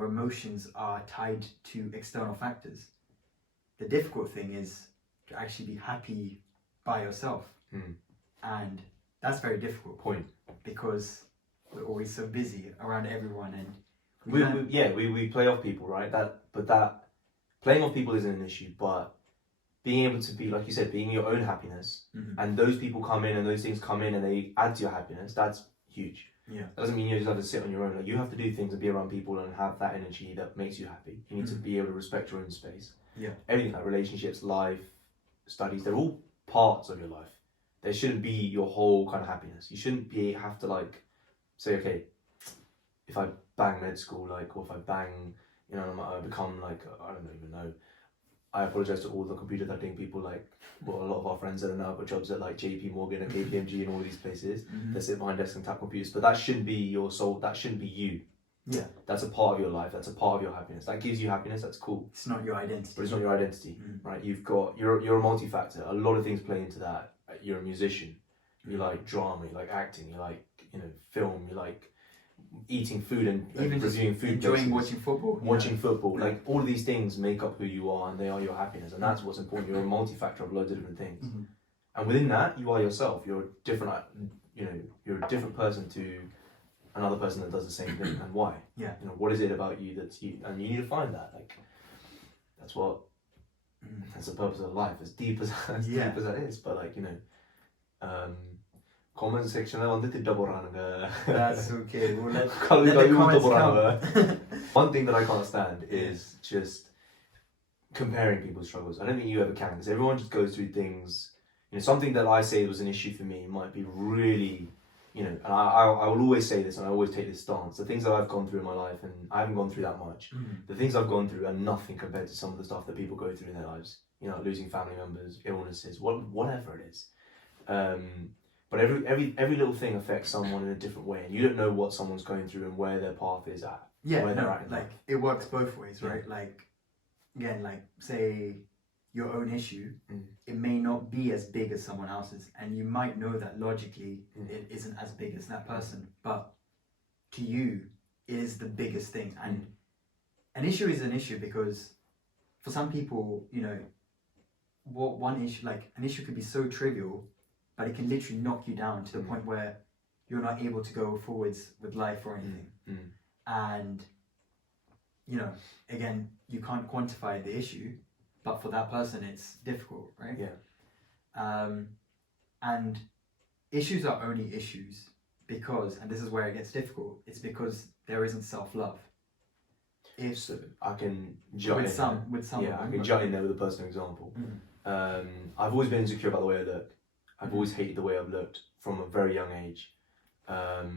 your emotions are tied to external factors. The difficult thing is to actually be happy by yourself. And that's very difficult. Point. Because we're always so busy around everyone, and we play off people, right? That playing off people isn't an issue, but being able to be, like you said, being your own happiness, and those people come in and those things come in and they add to your happiness, that's huge. Yeah. That doesn't mean you just have to sit on your own. Like, you have to do things and be around people and have that energy that makes you happy. You need to be able to respect your own space. Yeah. Everything, like relationships, life, studies, they're all parts of your life. They shouldn't be your whole kind of happiness. You shouldn't have to like say, okay, if I bang med school, like, or if I bang, I become like, I don't even know. I apologize to all the computer thudding people, like, well, a lot of our friends that are now got jobs at like JP Morgan and KPMG and all these places. They sit behind desks and tap computers, but that shouldn't be your soul. That shouldn't be you. Yeah. That's a part of your life. That's a part of your happiness. That gives you happiness. That's cool. It's not your identity. But it's not your identity, right? You're a multi-factor. A lot of things play into that. You're a musician. You like drama. You like acting. You like film. You like eating food and even reviewing food. Enjoying watching football. Football. Yeah. Like, all of these things make up who you are, and they are your happiness. And that's what's important. You're a multi-factor of loads of different things. And within that, you are yourself. You're different. You're a different person to another person that does the same thing. And why? Yeah. What is it about you that's you? And you need to find that. Like, that's the purpose of life. As deep as deep as that is, but like, comment section That's okay. We'll let the comments comments come. One thing that I can't stand is just comparing people's struggles. I don't think you ever can, because everyone just goes through things. Something that I say was an issue for me might be really, and I will always say this, and I always take this stance. The things that I've gone through in my life, and I haven't gone through that much. The things I've gone through are nothing compared to some of the stuff that people go through in their lives. Losing family members, illnesses, whatever it is. But every little thing affects someone in a different way, and you don't know what someone's going through and where their path is at. Yeah, where they're at. Like, it works both ways, right? Like, again, like, say your own issue, it may not be as big as someone else's, and you might know that logically it isn't as big as that person, but to you it is the biggest thing. And an issue is an issue because for some people, one issue, like an issue could be so trivial, but it can literally knock you down to the point where you're not able to go forwards with life or anything. And again, you can't quantify the issue, but for that person it's difficult, right? And issues are only issues because, and this is where it gets difficult, it's because there isn't self-love. So I can jut in I can jut in there with a personal example. I've always been insecure about the way I look. I've always hated the way I've looked from a very young age.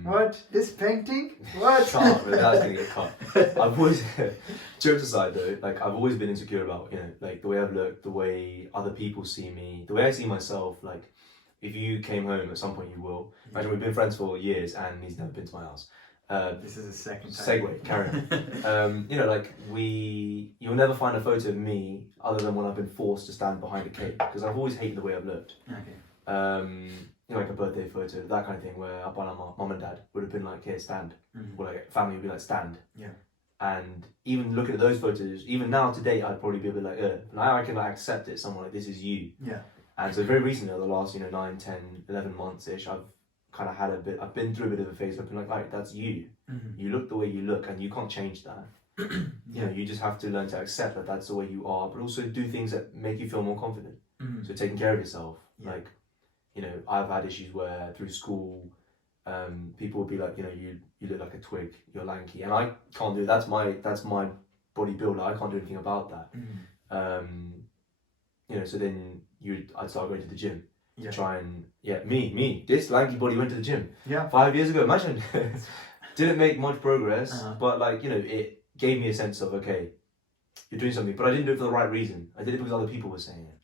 What? This painting? What? That's gonna get cut. I've always, jokes aside though, like, I've always been insecure about, like, the way I've looked, the way other people see me, the way I see myself. Like, if you came home at some point, you will. Imagine we've been friends for years and he's never been to my house. This is a second time. Segue, carry on. Like, you'll never find a photo of me other than when I've been forced to stand behind a cake, because I've always hated the way I've looked. Okay. Like a birthday photo, that kind of thing, where mum and dad would have been like, here, stand. Or like family would be like, stand. Yeah. And even looking at those photos, even now to date, I'd probably be a bit like, now I can like accept it, someone like, this is you. Yeah. And so very recently, the last 9, 10, 11 months-ish, I've kind of I've been through a bit of a phase where I've been like, right, that's you. You look the way you look and you can't change that. You just have to learn to accept that that's the way you are, but also do things that make you feel more confident. So taking care of yourself. Like, I've had issues where through school, people would be like, you look like a twig, you're lanky, and I can't do that's my bodybuilder. I can't do anything about that. So then I'd start going to the gym to try and me this lanky body went to the gym 5 years ago. Imagine. Didn't make much progress, but like, it gave me a sense of, okay, you're doing something, but I didn't do it for the right reason. I did it because other people were saying it.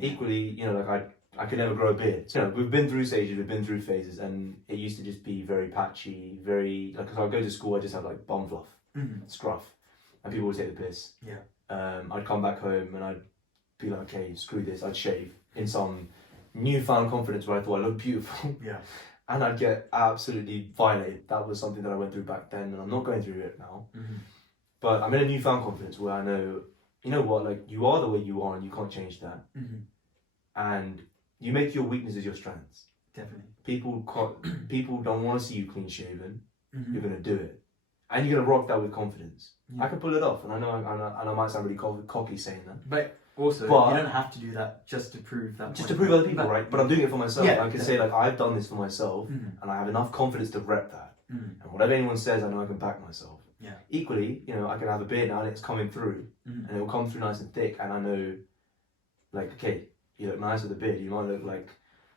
Equally, like I could never grow a beard. So, we've been through stages, we've been through phases, and it used to just be very patchy, very, like, so I'd go to school, I just have like bum fluff, scruff, and people would take the piss. I'd come back home and I'd be like, okay, screw this, I'd shave in some newfound confidence where I thought I looked beautiful. And I'd get absolutely violated. That was something that I went through back then, and I'm not going through it now. But I'm in a newfound confidence where I know, you know what, like you are the way you are and you can't change that. And you make your weaknesses your strengths. Definitely. People don't want to see you clean shaven. You're gonna do it, and you're gonna rock that with confidence. I can pull it off, and I know I might sound really cocky saying that. But also, you don't have to do that just to prove that. Just to prove other people, right? But I'm doing it for myself. Yeah, I can say like I've done this for myself, and I have enough confidence to rep that. And whatever anyone says, I know I can back myself. Yeah. Equally, you know, I can have a beard now and it's coming through, and it will come through nice and thick, and I know, like, okay, you look nice with a beard. You might look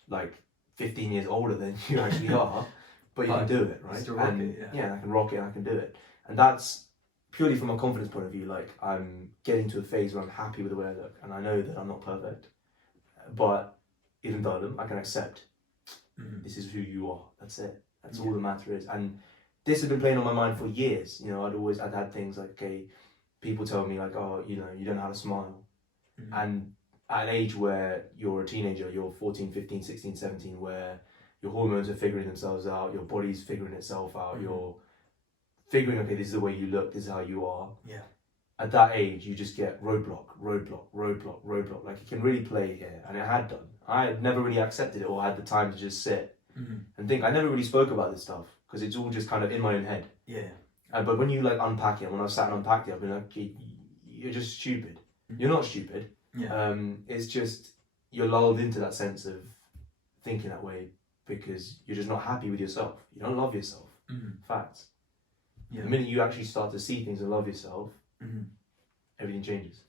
like 15 years older than you actually are, but you can do it, right? Still rock it, yeah, I can rock it and I can do it. And that's purely from a confidence point of view. Like, I'm getting to a phase where I'm happy with the way I look, and I know that I'm not perfect, but even though I can accept this is who you are. That's it. That's all the matter is. And this has been playing on my mind for years. You know, I'd had things like, okay, people tell me like, oh, you know, you don't know how to smile. And at an age where you're a teenager, you're 14, 15, 16, 17, where your hormones are figuring themselves out, your body's figuring itself out, you're figuring, okay, this is the way you look, this is how you are. Yeah. At that age, you just get roadblock. Like, it can really play here, and it had done. I had never really accepted it or had the time to just sit and think. I never really spoke about this stuff because it's all just kind of in my own head. Yeah. But when you like unpack it, when I've sat and unpacked it, I've been like, you're just stupid. You're not stupid. Yeah. It's just you're lulled into that sense of thinking that way because you're just not happy with yourself. You don't love yourself. Facts. Yeah. The minute you actually start to see things and love yourself, everything changes.